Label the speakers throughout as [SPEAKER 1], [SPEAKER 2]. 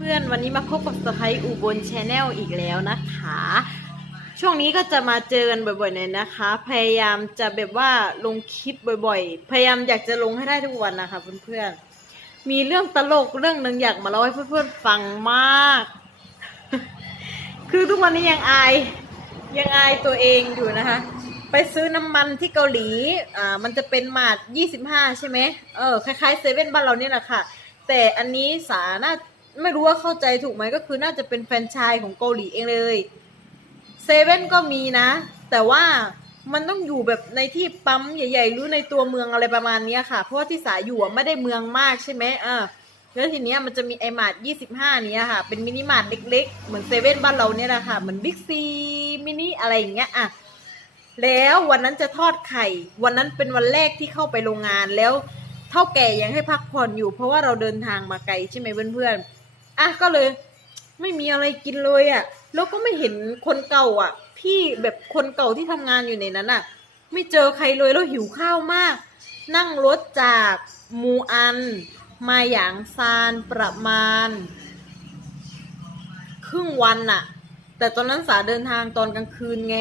[SPEAKER 1] เพื่อนวันนี้มาพบกับสไปอุบลชาแนลอีกแล้วนะคะ ช่วงนี้ก็จะมาเจอกันบ่อยๆหน่อยนะคะ พยายามจะแบบว่าลงคลิปบ่อยๆ พยายามอยากจะลงให้ได้ทุกวันนะคะเพื่อนๆมีเรื่องตลกเรื่องหนึ่งอยากมาเล่าให้เพื่อนๆฟังมาก คือทุกวันนี้ยังอายยังอายตัวเองอยู่นะคะ ไปซื้อน้ำมันที่เกาหลีอ่ามันจะเป็นหมาดยี่สิบห้าใช่ไหมเออคล้ายๆเซเว่นบ้านเราเนี่ยแหละค่ะ แต่อันนี้สาน่า ไม่รู้ว่าเข้าใจถูกไหมก็คือน่าจะเป็นแฟนชส์ของเกาหลีเองเลยเซเว่นก็มีนะ แต่ว่ามันต้องอยู่แบบในที่ปั๊มใหญ่ๆหรือในตัวเมืองอะไรประมาณนี้ค่ะ เพราะว่าที่สาอยู่ไม่ได้เมืองมากใช่ไหมอ่าแล้วทีเนี้ยมันจะมีไอหมาดยี่สิบห้าเนี้ยค่ะ เป็นมินิมาร์ทเล็กๆ เหมือนเซเว่นบ้านเราเนี่ยแหละค่ะ เหมือนบิ๊กซีมินิอะไรอย่างเงี้ยอะแล้ววันนั้นจะทอดไข่ วันนั้นเป็นวันแรกที่เข้าไปโรงงานแล้วเท่าแก่ยังให้พักผ่อนอยู่ เพราะว่าเราเดินทางมาไกลใช่ไหมเพื่อนๆ อะก็เลย ไม่มีอะไรกินเลยอะ่ะ แล้วก็ไม่เห็นคนเก่าอะ พี่แบบคนเก่าที่ทำงานอยู่ในนั้นอะ ไม่เจอใครเลยแล้วหิวข้าวมาก นั่งรถจากมูอัน มาหยางซานประมาณ ครึ่งวันน่ะ แต่ตอนนั้นสาเดินทางตอนกลางคืนไง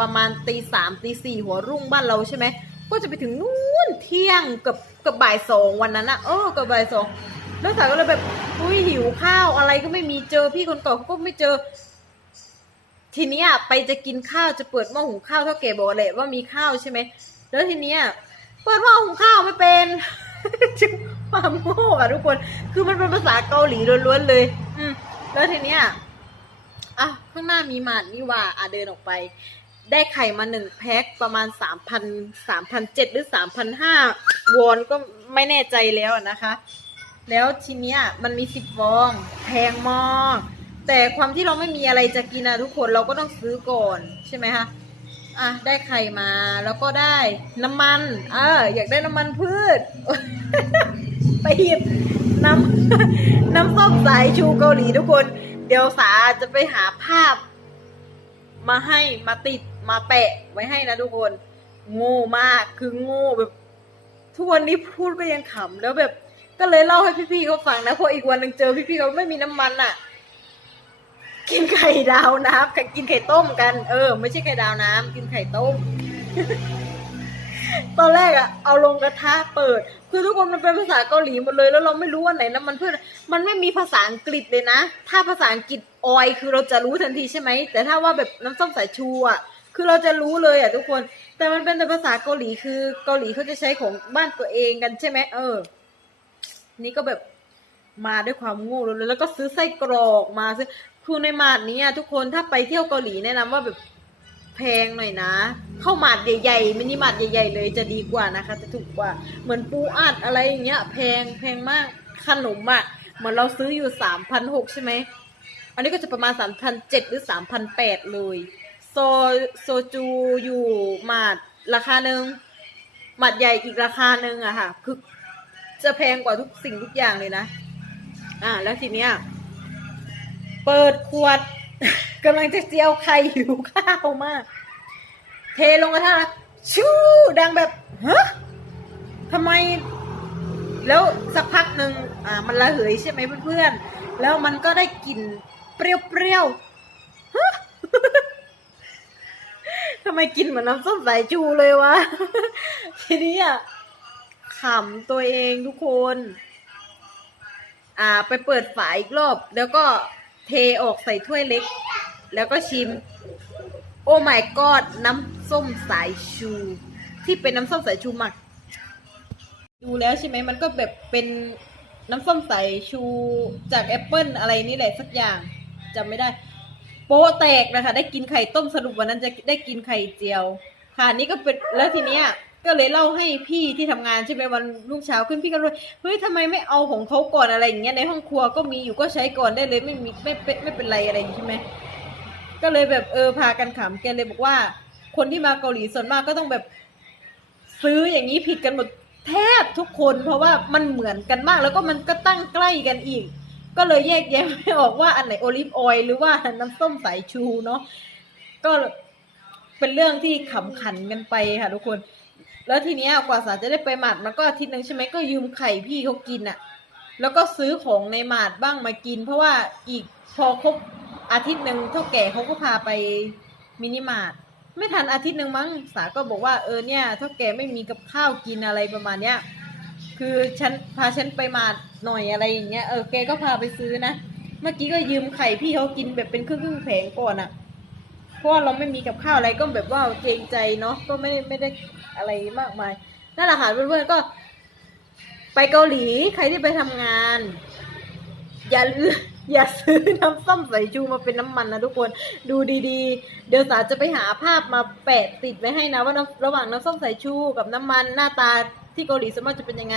[SPEAKER 1] ประมาณตีสามตีสี่หัวรุ่งบ้านเราใช่ไหมก็จะไปถึงนู่นเที่ยงเกับกับบ่ายสองวันนั้นอะเออกับบ่ายสอง แล้วสาก็เลยแบบอุ้ยหิวข้าวอะไรก็ไม่มีเจอพี่คนเก่าเขาก็ไม่เจอ ทีเนี้ยไปจะกินข้าวจะเปิดหม้อหุงข้าวเท่าแก่บอกแหละว่ามีข้าวใช่ไหมแล้วทีเนี้ยเปิดหม้อหุงข้าวไม่เป็นความโง่อะทุกคน คือมันเป็นภาษาเกาหลีล้วนๆเลย อืมแล้วทีเนี้ยอะข้างหน้ามีหมาดนี่ว่าอะเดินออกไป ได้ไข่มาหนึ่งแพ็คประมาณสามพันสามพันเจ็ดหรือสามพันห้าวอนก็ไม่แน่ใจแล้วนะคะ แล้วทีเนี้ยมันมีสิบฟองแพงมากแต่ความที่เราไม่มีอะไรจะกินอะทุกคนเราก็ต้องซื้อก่อนใช่ไหมคะอะได้ไข่มาแล้วก็ได้น้ำมันเอออยากได้น้ำมันพืช ไปหยิบน้ำน้ำส้มสายชูเกาหลีทุกคน เดี๋ยวสาจะไปหาภาพ มาให้มาติดมาแปะไว้ให้นะทุกคนโง่มากคือโง่แบบ ทุกวันนี้พูดก็ยังขำแล้วแบบ ก็เลยเล่าให้พี่ๆเขาฟังนะเพราะอีกวันหนึ่งเจอพี่ๆเขาไม่มีน้ำมันอะ กินไข่ดาวน้ำกินไข่ต้มกัน เออ ไม่ใช่ไข่ดาวน้ำกินไข่ต้ม ตอนแรกอะเอาลงกระทะเปิด คือทุกคนมันเป็นภาษาเกาหลีหมดเลย แล้วเราไม่รู้ว่าไหนน้ำมันพืชมันไม่มีภาษาอังกฤษเลยนะ ถ้าภาษาอังกฤษออยคือเราจะรู้ทันทีใช่ไหม แต่ถ้าว่าแบบน้ำส้มสายชูอะคือเราจะรู้เลยอะทุกคน แต่มันเป็นแต่ภาษาเกาหลีคือเกาหลีเขาจะใช้ของบ้านตัวเองกันใช่ไหมเออ นี่ก็แบบมาด้วยความโง่เลยแล้วก็ซื้อไส้กรอกมาซื้อคือในหมาดนี้อะทุกคนถ้าไปเที่ยวเกาหลีแนะนำว่าแบบแพงหน่อยนะ เข้าหมาดใหญ่ๆมินิมาร์ทใหญ่ ๆ เลยจะดีกว่านะคะ จะถูกกว่า เหมือนปูอัดอะไรอย่างเงี้ย แพงแพงมากขนมอะเหมือนเราซื้ออยู่สามพันหกใช่ไหมอันนี้ก็จะประมาณสามพันเจ็ดหรือสามพันแปดเลยโซโซจูอยู่หมาดราคาหนึ่งหมาดใหญ่อีกราคาหนึ่งอะค่ะคือ จะแพงกว่าทุกสิ่งทุกอย่างเลยนะ อ่า แล้วทีเนี้ย เปิดขวดกำลังจะเจียวไข่หิวข้าวมาก เทลงกระทะชู่ดังแบบฮะทำไม แล้วสักพักหนึ่งอ่า มันระเหยใช่ไหมเพื่อนๆ แล้วมันก็ได้กลิ่นเปรี้ยวๆฮะทำไมกลินเหมือนน้ำส้มสายชูเลยวะ ทีนี้อะ ขำตัวเองทุกคน อ่า ไปเปิดฝาอีกรอบ แล้วก็เทออกใส่ถ้วยเล็ก แล้วก็ชิม โอ้ my god น้ำส้มสายชู ที่เป็นน้ำส้มสายชูหมัก ดูแล้วใช่ไหมมันก็แบบเป็นน้ำส้มสายชูจากแอปเปิลอะไรนี่แหละสักอย่างจำไม่ได้ โป๊ะแตกนะคะ ได้กินไข่ต้มสรุปวันนั้นจะได้กินไข่เจียว ค่ะนี่ก็เป็นแล้วทีเนี้ย ก็เลยเล่าให้พี่ที่ทำงานใช่ไหมวันรุ่งเช้าขึ้นพี่ก็เลยเฮ้ยทำไมไม่เอาของเขาก่อนอะไรอย่างเงี้ยในห้องครัวก็มีอยู่ก็ใช้ก่อนได้เลยไม่มีไม่เป็นไม่เป็นไรอะไรอย่างงี้ใช่ไหมก็เลยแบบเออพากันขำแกเลยบอกว่า คนที่มาเกาหลีส่วนมากก็ต้องแบบ ซื้ออย่างนี้ผิดกันหมดแทบทุกคน เพราะว่ามันเหมือนกันมากแล้วก็มันก็ตั้งใกล้กันอีก ก็เลยแยกแยะไม่ออกว่าอันไหนโอลิฟออยล์หรือว่าน้ำส้มสายชูเนาะก็เป็นเรื่องที่ขำขันกันไปค่ะทุกคน แล้วทีเนี้ยกว่าสาจะได้ไปหมัดมันก็อาทิตย์หนึ่งใช่ไหมก็ยืมไข่พี่เขากินอะ่ะแล้วก็ซื้อของในหมาดบ้างมากิน เพราะว่าอีกพอครบอาทิตย์หนึ่งเท่าแก่เขาก็พาไปมินิมาร์ทไม่ทันอาทิตย์หนึ่งมั้งสาก็บอกว่าเออเนี่ยเท่าแก่ไม่มีกับข้าวกินอะไรประมาณเนี้ยคือฉันพาฉันไปมาดหน่อยอะไรอย่างเงี้ยเออแกก็พาไปซื้อนะ เมื่อกี้ก็ยืมไข่พี่เขากินแบบเป็นครึ่งครึ่งแผงก่อนอะ เพราะว่าเราไม่มีกับข้าวอะไรก็แบบว่าเกรงใจเนาะก็ไม่ได้ไม่ได้อะไรมากมายนั่นแหละค่ะเพื่อนๆก็ ไปเกาหลีใครที่ไปทำงาน อย่าลืมอย่าซื้อน้ำส้มสายชูมาเป็นน้ำมันนะทุกคนดูดีๆ เดี๋ยวสาจะไปหาภาพมาแปะติดไว้ให้นะว่าระหว่างน้ำส้มสายชูกับน้ำมันหน้าตาที่เกาหลีสวนมากจะเป็นยังไง